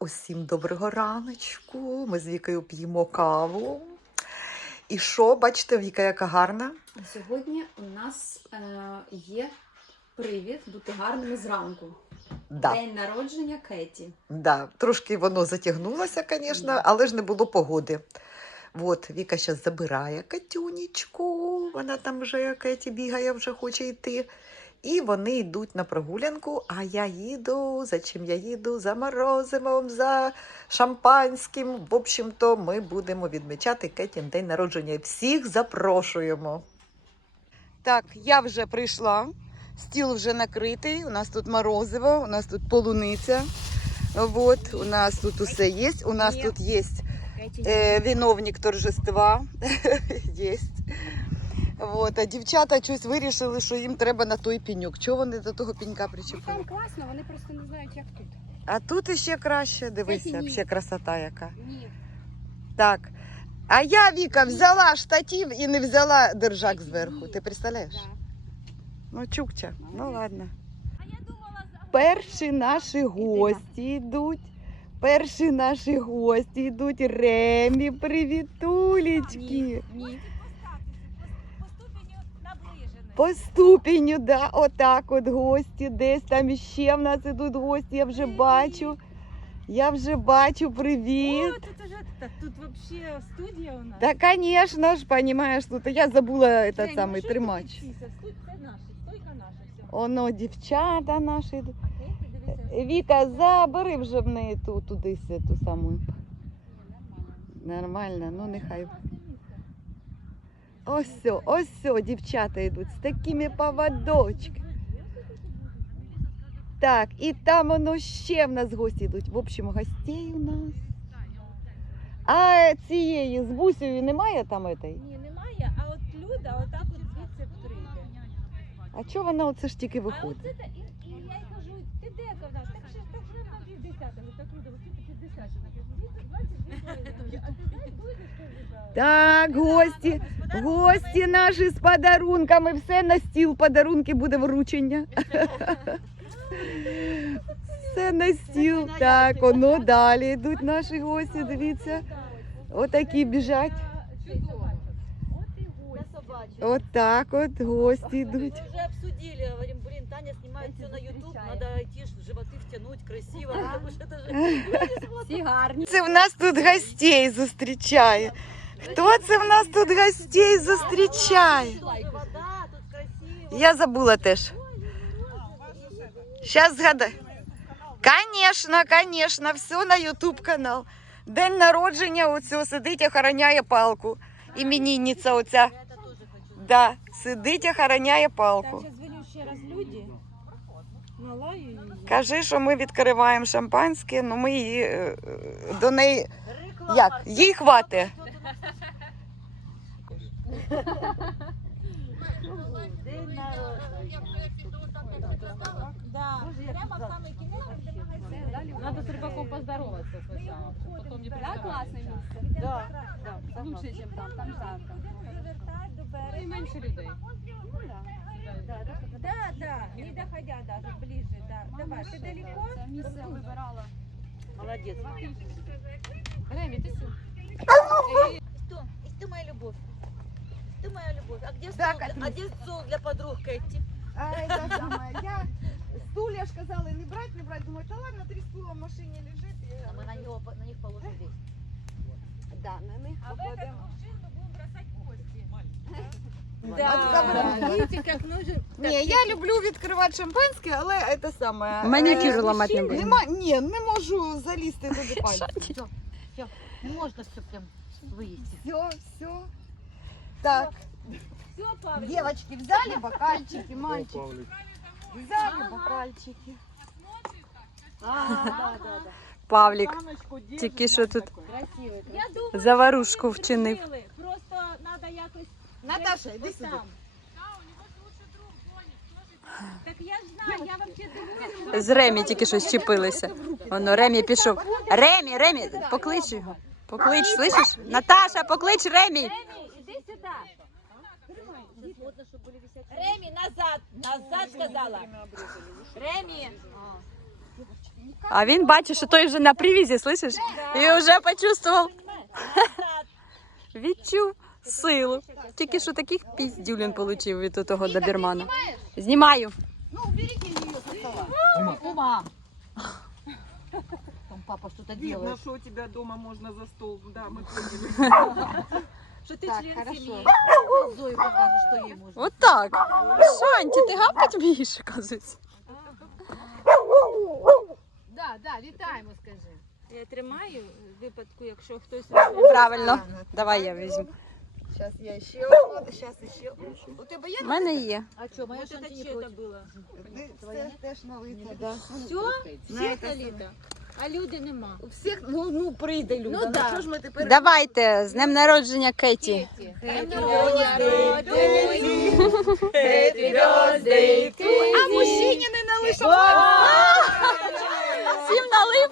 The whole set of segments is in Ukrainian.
Усім доброго раночку. Ми з Вікою п'ємо каву. І що, бачите, Віка, яка гарна? Сьогодні у нас е, є привід бути гарними зранку. Да, День народження Кеті. да. Трошки воно затягнулося, звісно, але ж не було погоди. От, Віка зараз забирає Катюнічку. Вона там вже Кеті бігає, вже хоче йти. І вони йдуть на прогулянку, а я їду. За чим я їду? За морозивом, за шампанським. В общем-то, ми будемо відмічати Кетін день народження. Всіх запрошуємо. Так, я вже прийшла. Стіл вже накритий. У нас тут морозиво, у нас тут полуниця. Вот, у нас тут усе є. У нас тут є е, виновник торжества. є. Вот, а дівчата щось вирішили, що їм треба на той пеньок. Чого вони до того пенька причепили? Там класно, вони просто не знають, як тут. А тут іще краще, дивися, ще красота яка. Ні. Так. А я, Віка, взяла штатив і не взяла держак зверху. Ти представляєш? Ну, чукча. Ну ладно. Перші наші гості йдуть. Перші наші гості йдуть. Ремі, привітулечки. Ні. По ступеню, да, отак от гості. Десь там ще в нас ідуть гості, я вже бачу. Я вже бачу, привіт. О, тут уже так, тут вообще студія у нас. Да, конечно ж, понимаешь, тут я забула этот ну ти тримач. Оно дівчата наші. дивися. Віка, забери вже в неї ту туди ту саму. Нормально, ну нехай. Ось все, ось все, дівчата йдуть з такими поводочками. Так, і там воно ще в нас гості йдуть. В общем, гостей у нас. А цієї з бусею немає там этой? Ні, немає, а от Люда отак от звідси прийде. А чого вона оце ж тільки А виходить? оце та, і, і я їй кажу, ти де вона? Так ще так вже на півдесята. Ну так Люда, оце ти півдесята. А ти знаєш, Так, гості, гості наші з подарунками. Все на стіл, подарунки буде вручення. Все на стіл. Так, воно далі йдуть наші гості. Дивіться, отакі біжать. Чудово. От і гості. Отак от гості йдуть. Мы уже обсудили, говорим, блин, Таня снимает все на YouTube, надо идти, ж- животы втянуть красиво, потому что это же Всі гарні. Це в нас тут гостей зустрічає. Хто це в нас тут гостей зустрічає? Я забула теж. Сейчас згадаю. Конечно, конечно, все на Ютуб канал. День народження оцього сидить, охороняє палку. Іменінниця оця. Да, сидить, охороняє палку. Зараз. Кажи, що ми відкриваємо шампанське, ну ми її е, е, до неї. Як? Їй хватить. День народження. Да. Прямо в самий кінець, де магазин. Надо с рыбаком поздороваться сначала, чтобы потом не Так, приставать. класне місце. Да, да, Лучше, ніж там, там жарко. Завертать до И берега. меньше людей. Да, да, не доходя даже ближе, да. Давай, ты далеко? Це місце вибирала. Молодец. Реми, ты сюда. Что? Ты моя любовь. Ты моя любовь. А где Да, стул? Катюш. А где стул для подруг Кэти? А это самое, я стулья ж казала не брать, не брать. Думаю, та ладно, три стула в машині лежить. А мы на, него, на них положим весь. Да, на них А в этот кувшин мы будем бросать кости. Да. Видите, как нужен. Ні, я люблю відкривати шампанське, але це саме. Манікюр е, ламати не будемо. Нема, ні, не можу залізти туди пальцем. Не можно все прям вывести. Все, все. Так, девочки, взяли бокальчики, мальчики. Взяли бокальчики. Павлик, тільки що тут Красивый. Я думаю, заварушку вчинив. зробили. Просто треба якось. Наташа, іди Ось сюди. там. Так я ж знаю, я вам ще дивуюся. З Ремі тільки що щепилися. Воно Ремі пішов. Ремі, Ремі, поклич його. Поклич, слышиш? Наташа, поклич Ремі. Ремі, іди сюди. Модно, чтобы были висячие. Ремі, назад, назад сказала. Ремі. А він бачить, що той вже на привізі, слышиш? І вже почувствував. Відчув силу. Тільки що таких піздюлін отримав від того добірмана. Знімаю. Кума. Там папа что-то Видно, делает. что у тебя дома можно за стол. Да, мы поняли. Что ты член семьи. Зои покажешь, что ей можно. От так. Шанті, ти гавкать вмієш, оказується. Да, да, вітаємо, скажи. Я тримаю в випадку, якщо хтось Правильно. Давай я візьму. Зараз я ще одну, зараз ще. У тебе є? У мене є. А что, моя Вот шанти это не чье-то против? было. Це теж налита, да. Все? Всіх наліто? А люди нема. У всіх, ну, ну прийде Люда. Ну, да. що ж ми тепер? Давайте з днем народження Кеті. А мужчині не налишав. Всім налив.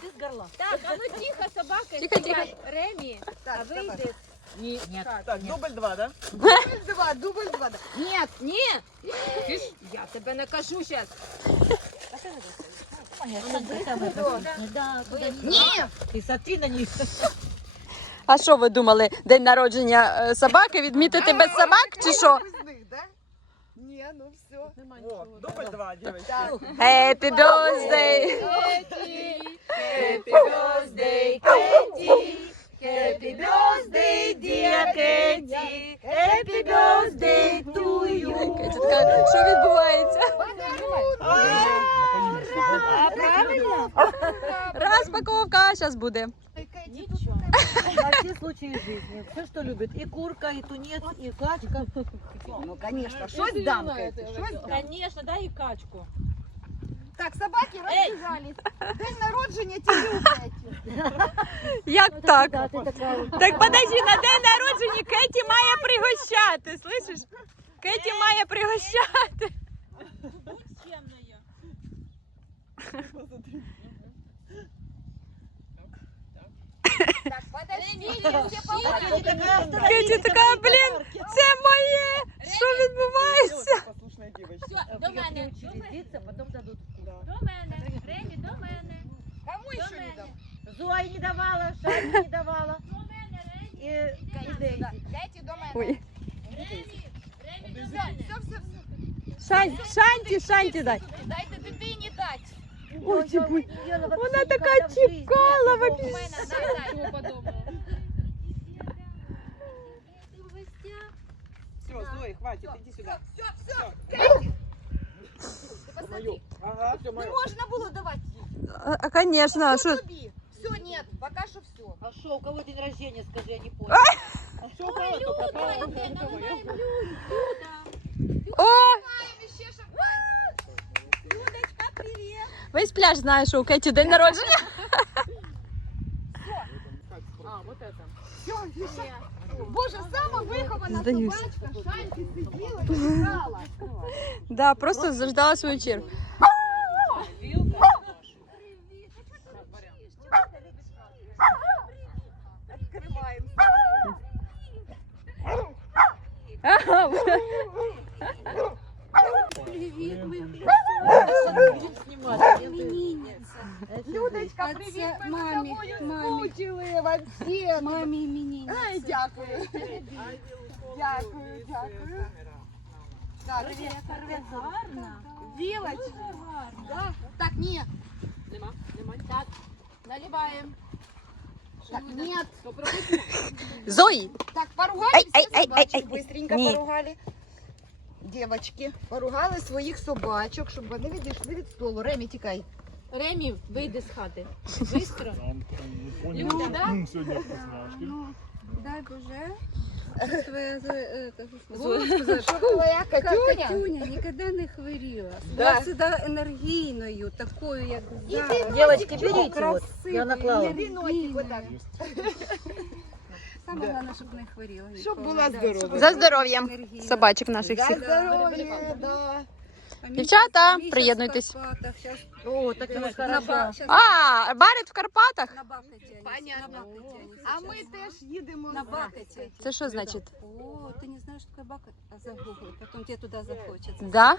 Ты с горла. Так, а ну тихо, собака. Тихо, тихо. Ремі, а вийде. Нет. Так, дубль два, да? Два, дубль два. да. Ні, ні. Я тебе накажу зараз. Ні! Ты смотри на них. А що ви думали, день народження е, собаки відмітити без собак чи що? Ні, ну все. Вот, дубль два, девочки. Happy birthday! Happy birthday, Кеті. Happy birthday, dear Кеті. Happy birthday to you. Кеті така, що відбувається? Розпаковка зараз буде. На все случаи жизни. Все, что любит. И курка, и тунец, и качка. Ну, конечно, щось дам, Кеті. Конечно, дай і качку. Так, собаки розбіжались. День народження тільки у Кеті. Як так? Так подожди, на день народження Кеті має пригощати, слышиш? Кеті має пригощати. Будь чемною. Так, подожди, всі побачили. Кеті така, блін, це моє. Що відбувається? Послушная девочка. Все, до мене. До мене. Учредиться, потом дадут. До мене. Ремі, до мене. Кому До ще не мене. дам? Зоя не давала, Шанти не давала. До мене, Ремі. И, и Дейзи. Кеті до мене. Ой. Ремі. Ремі, до Все, мене. все, все, все. Шань, шанті, шанті дай. Дайте дитині дати. Ой, ті будь. Вона Вона така чекала У вообще. Все, Зои, хватит, иди сюда. Все, все. Это мое. Ага, все, Не мое. можна було давати їй. А, а, конечно, а Все що? тобі. Все, ні, поки що все. А что, у кого день рождения, скажи, я не понял. Все пропало, пропало. Это мое. О, Ще шампанське. Людочка, привіт. весь пляж знає, що у Кеті день народження. Боже, сама вихована Здаюсь. собачка. Шанті сиділа і чекала. Да, просто заждала свою чергу. Відкриваємо. Будем снимать. Людочка, привіт. Ми з тобою скучили вообще. Мамі мені. Ай, дякую. Дякую, дякую. Так, Гарна. Вілочка. Да. Так, ні. Нема, нема. Так, наливаем. Так, нет. Зої, Так, поругали Ай, всі ай, ай, ай, ай. быстренько Ні. поругали. Девочки, поругали своїх собачок, щоб вони відійшли від столу. Ремі, тікай. Ремі, вийди з хати. Бистро. Люда? Сегодня вкусняшки. Дай Боже, твоя Зоя, Що твоя Катюня? Ніколи не хворіла. Да. Була завжди енергійною, такою, як зараз. Берите вот. Я наклала. Саме головне, щоб не хворіла. Щоб була здорова. за здоров'ям собачок наших За здоров'я, да. Дівчата, приєднуйтесь. О, так на. А, барит в Карпатах? на Бахаті. Понятно. А ми теж їдемо на Бахаті. Це що значить? О, ты не знаешь, что такое Бахат? А загугли, потом тебе туда захочется. Да?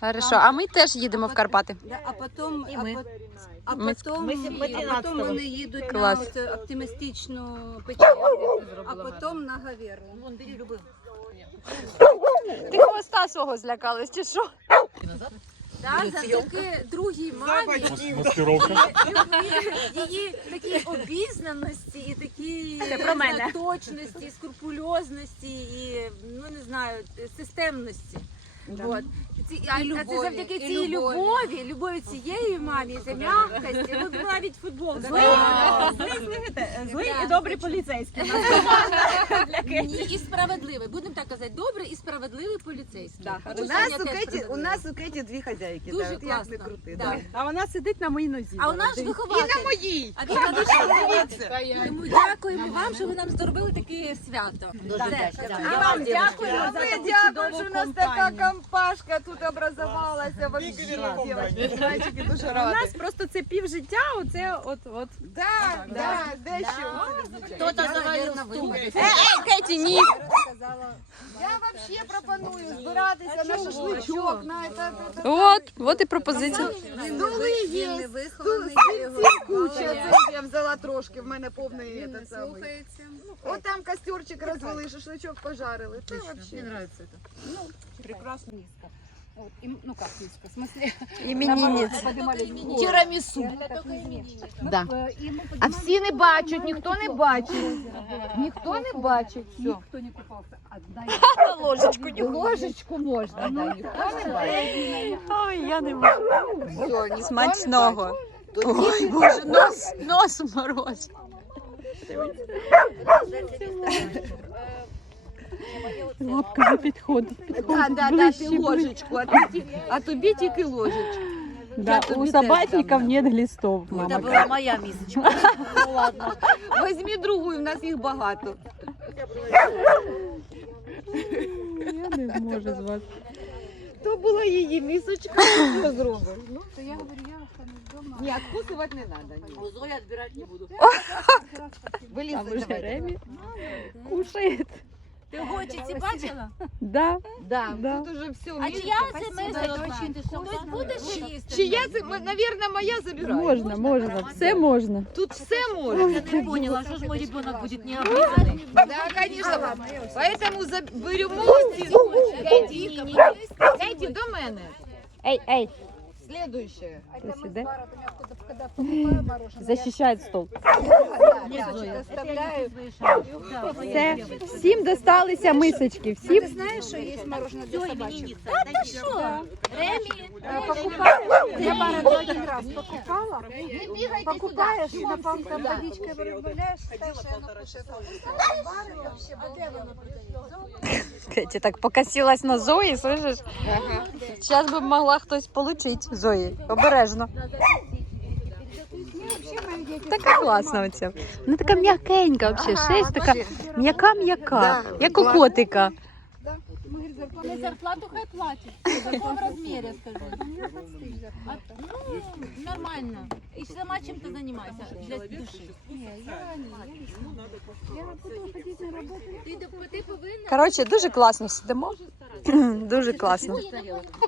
Хорошо, а ми теж їдемо в Карпати. Да, а потом, а, ми. а 13-го. вони їдуть Клас. на оптимістичну печеру, а потом на Гаверу. Вон, бери любив. Ти хвоста свого злякалась, чи що? Да, завдяки другій мамі, Мас- Маскировка. її такій обізнаності і такій Це про мене. точності, скрупульозності і ну не знаю, системності. От. Ці, а, а любові, це завдяки і цій любові. любові, любові цієї мамі, це м'якості. Ну навіть футбол злий. Злий і добрий поліцейський. Ні, і справедливий. Будемо так казати, добрий і справедливий поліцейський. У нас у Кеті, у нас у Кеті дві хазяйки, Дуже як класно. крути. Да. Да. А вона сидить на моїй нозі. А у нас вихователь. І на моїй. А він наш вихователь. Тому дякуємо вам, що ви нам зробили таке свято. Дуже вдячна. А вам дякуємо за таку чудову у нас така компанію. Компашка тут образовалася. Вообще, дівчатки, мальчики дуже У раді. нас просто це пів життя, оце от от. Да, да, дещо. Хто-то завалив стул. Кеті, ні. Сказала, Я вообще пропоную збиратися на шашличок, на це, це, це. От, от і пропозиція. ви- є, куча, це я взяла трошки, в мене повний этот самий. От там костерчик розвели, шашличок пожарили. Це взагалі вообще. нравится это. Прекрасно. Низко. Вот, им- ну как низко, в смысле? Іменінець. Тірамісу. Да. А всі не бачать, ніхто не бачить. Ніхто не бачить. Все. Никто не купался. Отдай. Ложечку не Ложечку можна, да, ніхто не бачить. Ой, я не можу. Все, ніхто Смачного. Ой, боже, нос, нос мороз. Лапка не підходить. Да, да, да, ти ложечку, а, ти, ті- а тобі тільки ложечку. Да, тобі у теж собачников дам, нет глистов, Это мама. была моя мисочка. Ну ладно. Візьмі другу, в нас їх багато. Я не можу з вас. То була її місочка, що зробиш? Ну, То я говорю, я останусь дома. ні, откусувати не треба. Ні. У Зои отбирать не буду. Вилізли А вже давайте. Ремі кушает. Ти гочиці бачила? Да. Да, Да. тут уже все. А чия це мисочка? Хтось буде ще їсти? Чия це, м- навірно, моя забирає. Можна, можна, все можна. Тут все можна. Я не поняла, что ж мой ребенок будет не облизанный. Да, конечно. Поэтому заберемо. Кеті, до мене. Ей, ей, Следующее. ти сюди. Когда покупаю мороженое, Защищает стол. Все, всім досталися мисочки, Ты знаешь, что есть мороженое для собачек? Ремі, Покупаешь, я пару один раз покупала. Покупаешь, напом- там водичкой разбавляешь, ставишь, и оно кушает. А где оно Кеті так покосилась на Зої, слышиш? Зараз би могла хтось получить Зої. Обережно. Така класна оця. Вона така м'якенька взагалі, шерсть така м'яка-м'яка, як у котика. не зарплату хай платить. В якому розмірі, скажи? А, ну, нормально. І сама чим ти займаєшся для душі? Ти, ти повинна Коротше, дуже класно сидимо. Дуже класно.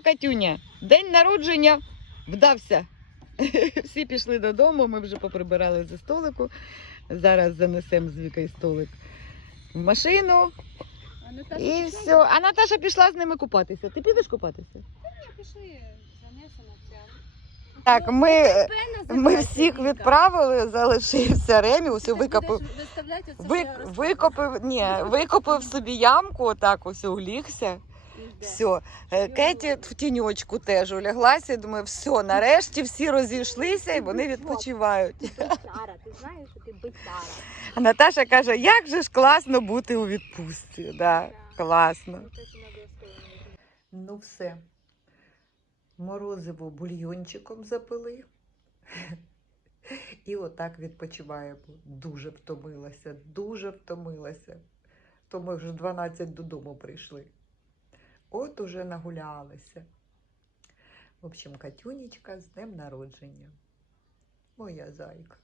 Катюня, день народження вдався. Всі пішли додому, ми вже поприбирали за столику. Зараз занесемо з Вікою столик в машину. І все. А Наташа пішла з ними купатися. Ти підеш купатися? Так, ми, ми всіх відправили, залишився Ремі, усе викопив. Ви, викопив, ні, викопив собі ямку, отак ось улігся. Все. Кеті в тіньочку теж уляглася. і Думаю, все, нарешті всі розійшлися і вони відпочивають. Сара, ти знаєш, що ти битара. А Наташа каже, як же ж класно бути у відпустці. Да, класно. Ну все. Морозиво бульйончиком запили. І отак відпочиваємо. Дуже втомилася, дуже втомилася. То ми вже 12 додому прийшли. От уже нагулялися. В общем, Катюнечка з днем народження. Моя зайка.